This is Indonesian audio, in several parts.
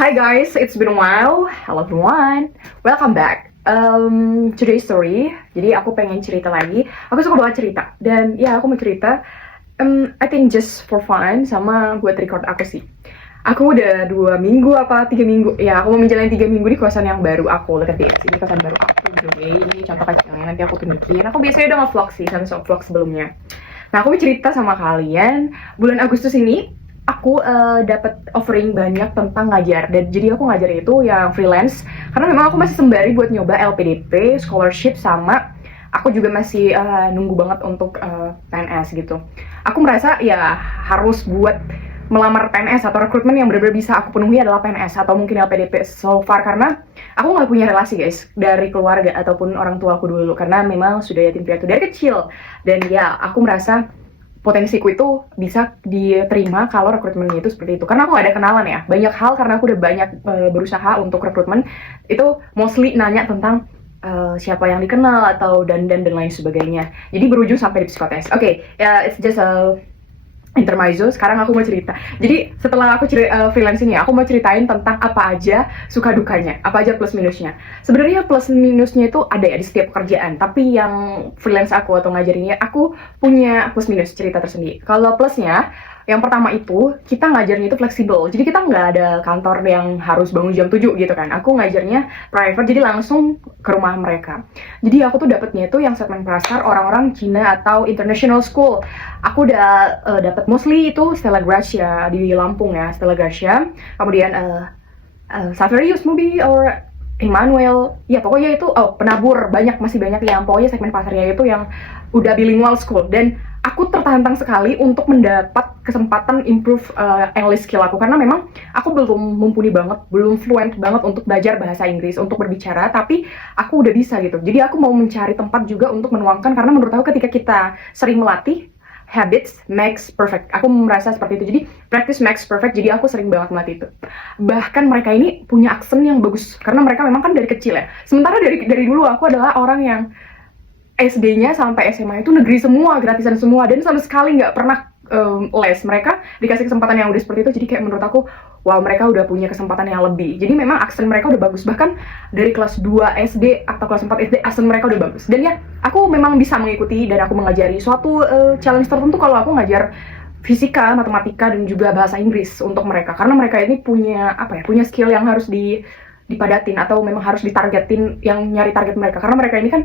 Hi guys, it's been a while. Hello everyone, welcome back. Today's story. Jadi aku pengen cerita lagi. Aku suka banget cerita dan ya aku mau cerita. I think just for fun sama buat record aku sih. Aku udah 2 minggu apa 3 minggu. Ya aku mau menjalani 3 minggu di kosan yang baru aku. Look at this. Ini kosan baru aku. By the way, ini contoh kecilnya. Nanti aku tunjukin. Aku biasanya udah nge-vlog sih sama vlog sebelumnya. Nah aku mau cerita sama kalian. Bulan Agustus ini aku dapat offering banyak tentang ngajar dan jadi aku ngajar itu yang freelance karena memang aku masih sembari buat nyoba LPDP, scholarship sama aku juga masih nunggu banget untuk PNS gitu. Aku merasa ya harus buat melamar PNS atau rekrutmen yang benar-benar bisa aku penuhi adalah PNS atau mungkin LPDP so far karena aku nggak punya relasi guys dari keluarga ataupun orang tua aku dulu karena memang sudah yatim piatu dari kecil dan ya aku merasa potensiku itu bisa diterima kalau rekrutmennya itu seperti itu karena aku gak ada kenalan ya banyak hal karena aku udah banyak berusaha untuk rekrutmen itu mostly nanya tentang siapa yang dikenal atau dan lain sebagainya jadi berujung sampai di psikotes. Oke, ya it's just a intermezzo. Sekarang aku mau cerita. Jadi setelah aku freelance ini, aku mau ceritain tentang apa aja suka dukanya, apa aja plus minusnya. Sebenarnya plus minusnya itu ada ya di setiap pekerjaan. Tapi yang freelance aku atau ngajarinnya, aku punya plus minus cerita tersendiri. Kalau plusnya, yang pertama itu kita ngajarnya itu fleksibel. Jadi kita nggak ada kantor yang harus bangun jam 7 gitu kan. Aku ngajarnya private, jadi langsung ke rumah mereka. Jadi aku tuh dapetnya itu yang segmen pasar orang-orang Cina atau international school. Aku udah dapat mostly itu Stella Gracia di Lampung ya, Stella Gracia. Kemudian Saverius movie or Emmanuel, ya pokoknya itu penabur masih banyak yang pokoknya segmen pasarnya itu yang udah bilingual school dan aku tertantang sekali untuk mendapat kesempatan improve English skill aku karena memang aku belum mumpuni banget, belum fluent banget untuk belajar bahasa Inggris untuk berbicara tapi aku udah bisa gitu. Jadi aku mau mencari tempat juga untuk menuangkan karena menurut aku ketika kita sering melatih habits makes perfect. Aku merasa seperti itu. Jadi practice makes perfect. Jadi aku sering banget melatih itu. Bahkan mereka ini punya aksen yang bagus karena mereka memang kan dari kecil ya. Sementara dari dulu aku adalah orang yang SD-nya sampai SMA itu negeri semua, gratisan semua dan sama sekali nggak pernah les. Mereka dikasih kesempatan yang udah seperti itu. Jadi kayak menurut aku, wow mereka udah punya kesempatan yang lebih. Jadi memang aksen mereka udah bagus. Bahkan dari kelas 2 SD atau kelas 4 SD aksen mereka udah bagus. Dan ya, aku memang bisa mengikuti dan aku mengajari suatu challenge tertentu kalau aku ngajar fisika, matematika dan juga bahasa Inggris untuk mereka. Karena mereka ini punya punya skill yang harus dipadatin atau memang harus ditargetin yang nyari target mereka. Karena mereka ini kan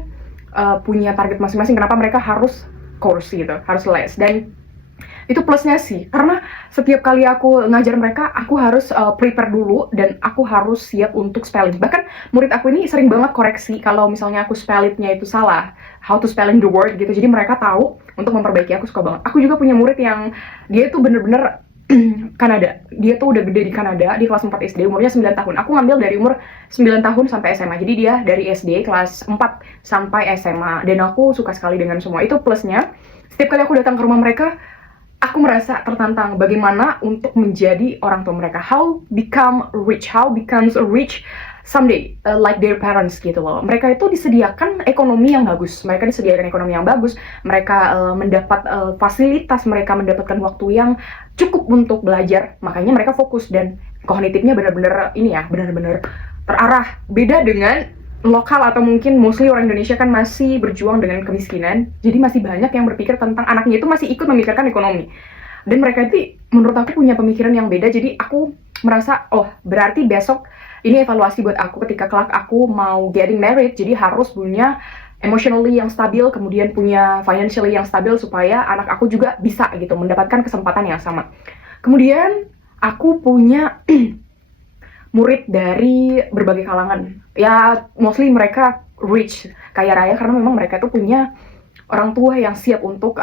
punya target masing-masing. Kenapa mereka harus course gitu, harus les dan itu plusnya sih karena setiap kali aku ngajar mereka aku harus prepare dulu dan aku harus siap untuk spelling. Bahkan murid aku ini sering banget koreksi kalau misalnya aku spellingnya itu salah, how to spelling the word gitu, jadi mereka tahu untuk memperbaiki. Aku suka banget. Aku juga punya murid yang dia itu bener-bener Kanada, dia tuh udah gede di Kanada, di kelas 4 SD, umurnya 9 tahun. Aku ngambil dari umur 9 tahun sampai SMA, jadi dia dari SD kelas 4 sampai SMA dan aku suka sekali dengan semua. Itu plusnya. Setiap kali aku datang ke rumah mereka aku merasa tertantang bagaimana untuk menjadi orang tua mereka. How becomes rich someday, like their parents gitu loh. Mereka itu disediakan ekonomi yang bagus. Mereka mendapat fasilitas, mereka mendapatkan waktu yang cukup untuk belajar. Makanya mereka fokus dan kognitifnya benar-benar benar-benar terarah. Beda dengan lokal atau mungkin mostly orang Indonesia kan masih berjuang dengan kemiskinan, jadi masih banyak yang berpikir tentang anaknya itu masih ikut memikirkan ekonomi. Dan mereka itu menurut aku punya pemikiran yang beda, jadi aku merasa berarti besok ini evaluasi buat aku ketika kelak aku mau getting married, jadi harus punya emotionally yang stabil, kemudian punya financially yang stabil supaya anak aku juga bisa gitu mendapatkan kesempatan yang sama. Kemudian aku punya murid dari berbagai kalangan. Ya, mostly mereka rich, kaya raya karena memang mereka tuh punya orang tua yang siap untuk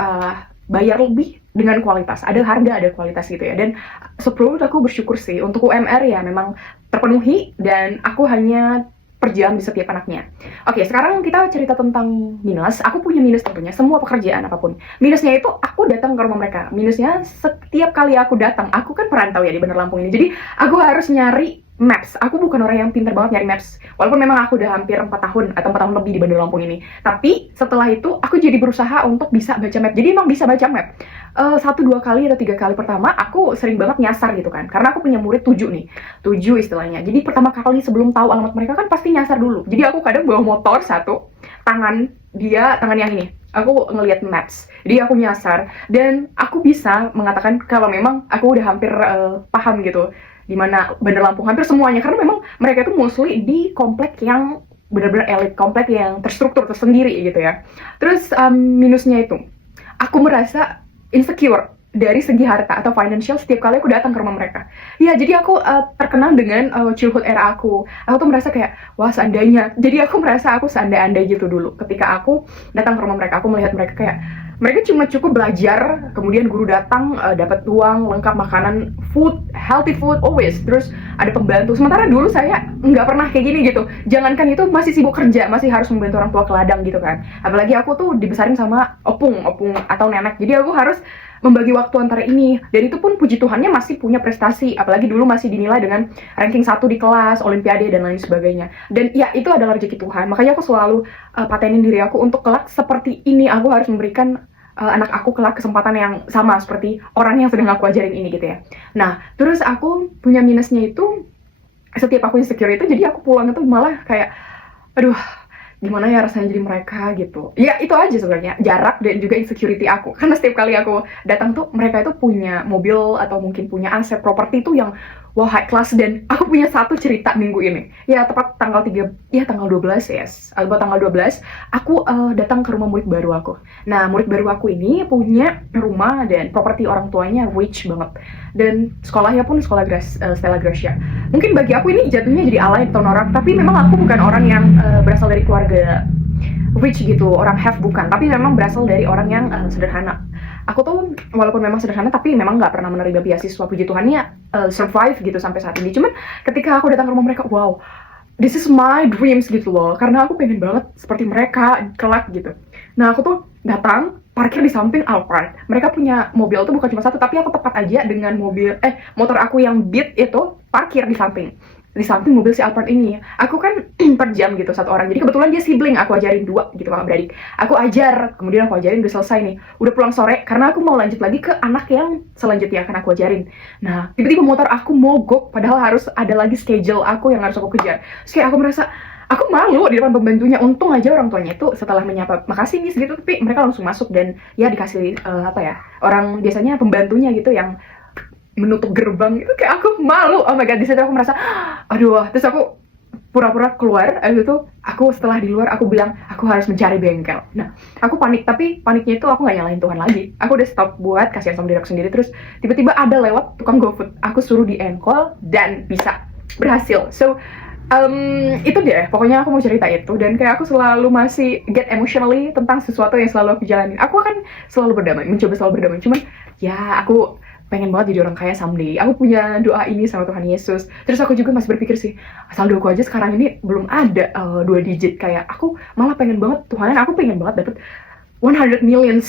bayar lebih dengan kualitas. Ada harga, ada kualitas gitu ya. Dan sebelumnya aku bersyukur sih untuk UMR ya memang terpenuhi dan aku hanya per jam di setiap anaknya. Oke, sekarang kita cerita tentang minus. Aku punya minus tentunya, semua pekerjaan apapun. Minusnya itu aku datang ke rumah mereka. Minusnya setiap kali aku datang, aku kan perantau ya di Bandar Lampung ini. Jadi aku harus nyari maps. Aku bukan orang yang pintar banget nyari maps. Walaupun memang aku udah hampir 4 tahun atau 4 tahun lebih di Bandar Lampung ini. Tapi setelah itu aku jadi berusaha untuk bisa baca map. Jadi emang bisa baca map. 1-2 kali atau 3 kali pertama aku sering banget nyasar gitu kan. Karena aku punya murid 7 nih. 7 istilahnya. Jadi pertama kali sebelum tahu alamat mereka kan pasti nyasar dulu. Jadi aku kadang bawa motor satu, tangan yang ini. Aku ngelihat maps, jadi aku nyasar dan aku bisa mengatakan kalau memang aku udah hampir paham gitu di mana Bandar Lampung, hampir semuanya, karena memang mereka itu mostly di komplek yang benar-benar elit, komplek yang terstruktur tersendiri gitu ya. Terus minusnya itu aku merasa insecure dari segi harta atau financial setiap kali aku datang ke rumah mereka. Ya, jadi aku terkenal dengan childhood era aku. Aku tuh merasa kayak, wah seandainya. Jadi aku merasa aku seandai-andai gitu dulu. Ketika aku datang ke rumah mereka, aku melihat mereka kayak, mereka cuma cukup belajar, kemudian guru datang, dapat uang, lengkap makanan, food, healthy food, always. Terus ada pembantu. Sementara dulu saya nggak pernah kayak gini gitu. Jangankan itu, masih sibuk kerja, masih harus membantu orang tua ke ladang gitu kan. Apalagi aku tuh dibesarin sama opung atau nenek. Jadi aku harus membagi waktu antara ini, dan itu pun puji Tuhannya masih punya prestasi, apalagi dulu masih dinilai dengan ranking 1 di kelas, olimpiade dan lain sebagainya. Dan ya itu adalah rezeki Tuhan, makanya aku selalu patenin diri aku untuk kelak seperti ini. Aku harus memberikan anak aku kelak kesempatan yang sama seperti orang yang sedang aku ajarin ini gitu ya. Nah, terus aku punya minusnya itu, setiap aku insecure itu, jadi aku pulang itu malah kayak, aduh, gimana ya rasanya jadi mereka gitu. Ya itu aja sebenarnya, jarak dan juga insecurity aku. Karena setiap kali aku datang tuh mereka itu punya mobil atau mungkin punya aset properti tuh yang wah high class. Dan aku punya satu cerita minggu ini. Ya tepat tanggal 12 yes. Atau tanggal 12 aku datang ke rumah murid baru aku. Nah, murid baru aku ini punya rumah dan properti orang tuanya rich banget. Dan sekolahnya pun sekolah Stella Gracia. Mungkin bagi aku ini jatuhnya jadi alay atau norak, tapi memang aku bukan orang yang berasal dari keluarga rich gitu, orang have bukan, tapi memang berasal dari orang yang sederhana. Aku tuh walaupun memang sederhana, tapi memang nggak pernah menerima beasiswa, puji Tuhannya survive gitu sampai saat ini. Cuman ketika aku datang ke rumah mereka, wow, this is my dreams gitu loh, karena aku pengen banget seperti mereka kelak gitu. Nah, aku tuh datang, parkir di samping Alphard. Mereka punya mobil tuh bukan cuma satu, tapi aku tepat aja dengan motor aku yang Beat itu parkir di samping mobil si Alphard ini. Aku kan per jam gitu satu orang, jadi kebetulan dia sibling, aku ajarin 2 gitu, kakak beradik. Aku ajar, kemudian aku ajarin, udah selesai nih, udah pulang sore karena aku mau lanjut lagi ke anak yang selanjutnya akan aku ajarin. Nah, tiba-tiba motor aku mogok, padahal harus ada lagi schedule aku yang harus aku kejar. Terus kayak aku merasa aku malu di depan pembantunya. Untung aja orang tuanya itu setelah menyapa, makasih miss gitu, tapi mereka langsung masuk dan ya dikasih orang biasanya pembantunya gitu yang menutup gerbang. Itu kayak aku malu, oh my god. Di situ aku merasa aduh. Terus aku pura-pura keluar. Abis itu aku setelah di luar aku bilang aku harus mencari bengkel. Nah, aku panik, tapi paniknya itu aku nggak nyalain Tuhan lagi. Aku udah stop buat kasihan sama diri aku sendiri. Terus tiba-tiba ada lewat tukang GoFood, aku suruh di encall dan bisa berhasil. So itu deh, pokoknya aku mau cerita itu. Dan kayak aku selalu masih get emotionally tentang sesuatu yang selalu aku jalanin. Aku akan selalu berdamai, mencoba selalu berdamai. Cuman ya aku pengen banget jadi orang kaya someday. Aku punya doa ini sama Tuhan Yesus. Terus aku juga masih berpikir sih, saldoku aja sekarang ini belum ada 2 digit. Kayak aku malah pengen banget, Tuhan, aku pengen banget dapet 100 million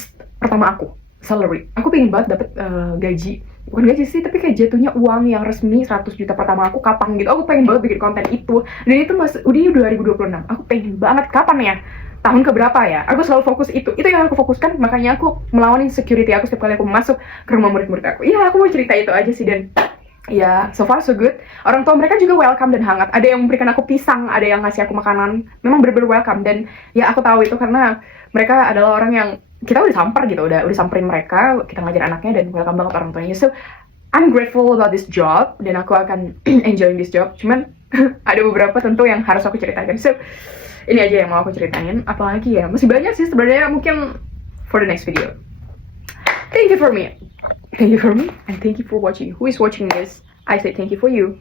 pertama aku salary. Aku pengen banget dapet gaji, bukan gaji sih, tapi kayak jatuhnya uang yang resmi 100 juta pertama aku kapan gitu. Aku pengen banget bikin konten itu. Dan itu udah 2026. Aku pengen banget, kapan ya? Tahun keberapa ya? Aku selalu fokus itu yang aku fokuskan. Makanya aku melawan insecurity aku setiap kali aku masuk ke rumah murid-murid aku. Iya, aku mau cerita itu aja sih. Dan ya, so far so good. Orang tua mereka juga welcome dan hangat. Ada yang memberikan aku pisang, ada yang ngasih aku makanan. Memang bener-bener welcome. Dan ya aku tahu itu karena mereka adalah orang yang kita udah samper gitu, udah samperin mereka, kita ngajar anaknya, dan welcome banget orang tuanya. So I'm grateful about this job, dan aku akan enjoying this job. Cuman ada beberapa tentu yang harus aku ceritakan. So ini aja yang mau aku ceritain. Apalagi ya, masih banyak sih sebenarnya, mungkin for the next video. Thank you for me, and thank you for watching. Who is watching this? I say thank you for you.